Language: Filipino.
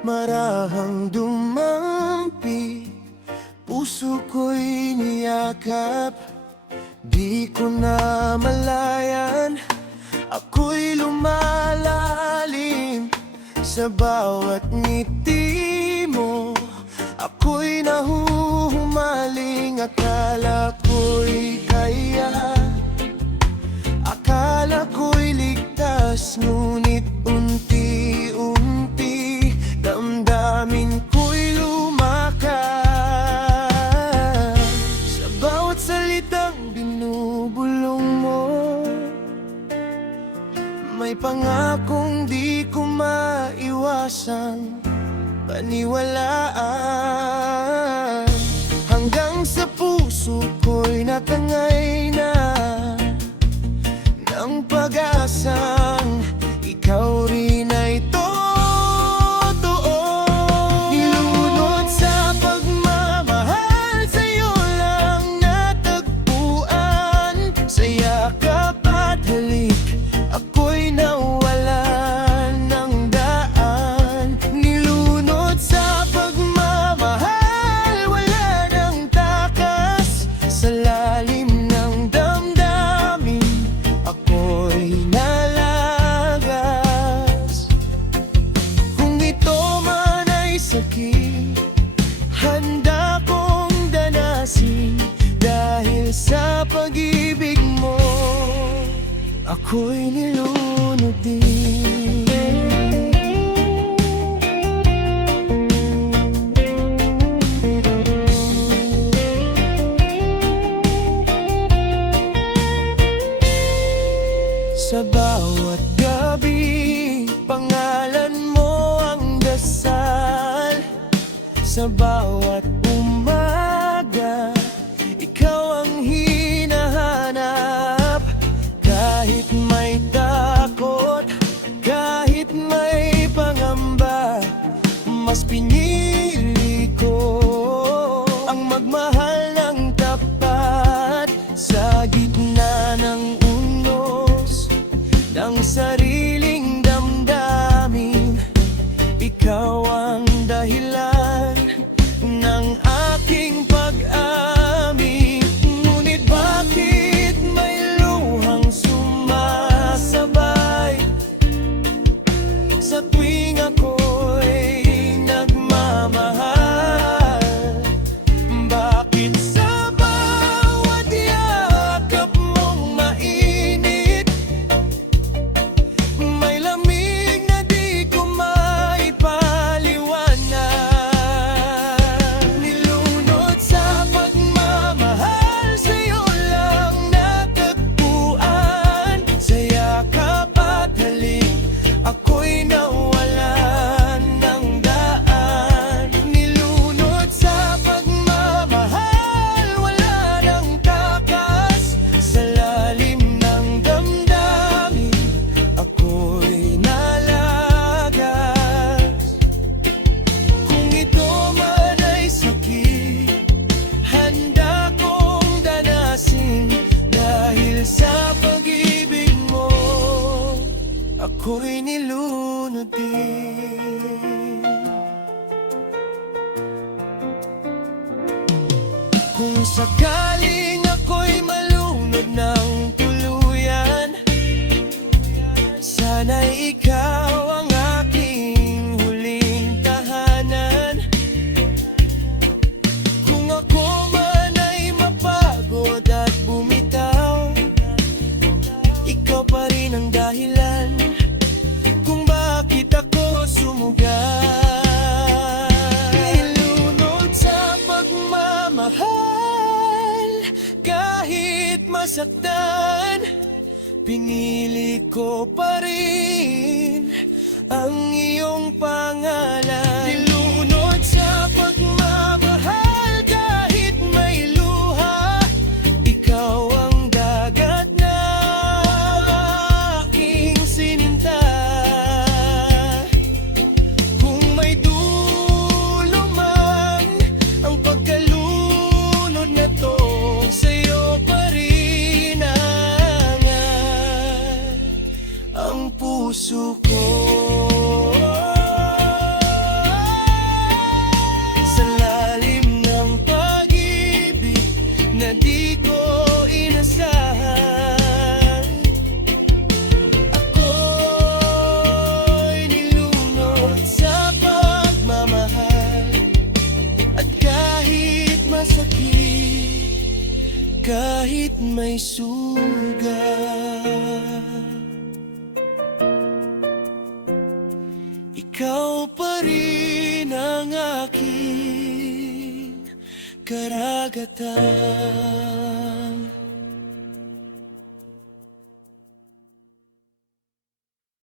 marahang dumampi, puso ko'y niyakap. Di ko na malayan, ako'y lumalalim sa bawat ngiti mo. Ako'y nahuhumaling, akala ko'y kaya, akala ko'y ligtas, ngunit unti-unti damdamin ko'y lumakas. Sa bawat salitang binubulong mo, may pangakong di ko maiwasang paniwalaan. Hanggang sa puso ko'y natangay na ng pag-asang ikaw rin ay totoo. Nilunod sa pagmamahal, sa'yo lang natagpuan. Sa yakap at halik, ako'y nawalan ng daan. Nilunod sa pagmamahal, wala nang takas. Sa lalim ng damdamin, ako'y nalagas. Kung ito man ay sakit, handa kong danasin. Dahil sa pag-ibig mo, ako'y nilunod din. Sa bawat gabi, pangalan mo ang dasal. Sa bawat umaga, ikaw ang hinahanap. Kahit may takot, kahit may pangamba, mas pinili ko ang magmahal ng tapat. Sa gitna ng unos ng sariling damdamin, ikaw ang dahilan ng aking pag-amin. Ngunit bakit may luhang sumasabay sa tuwing ako'y nagmamahal? Bakit sa bawat yakap mong mainit, may lamig na di ko maipaliwanag? Nilunod sa pagmamahal, sa'yo lang natagpuan. Sa yakap at halik, ako'y nawalan ng daan. Nilunod sa pagmamahal, wala nang takas. Sa lalim ng damdamin, ako'y nalagas. Kung ito man ay sakit, handa kong danasin. Dahil sa pag-ibig mo, ako'y nilunod din. Kung sakaling ako'y malunod ng tuluyan, sana'y ikaw ang aking huling tahanan. Kung ako man ay mapagod at bumitaw, ikaw pa rin ang dahilan kung bakit ako sumugal. Nilunod sa pagmamahal, kahit masaktan, pinili ko pa rin ang iyong pangalan. Nilunod sa pagmamahal, kahit may luha, ikaw ang dagat na aking sininta. Kung may dulo man ang pagkalunod na to, sa'yo pa rin ang puso ko. kahit may sugat. Ikaw pa rin ang aking karagatan.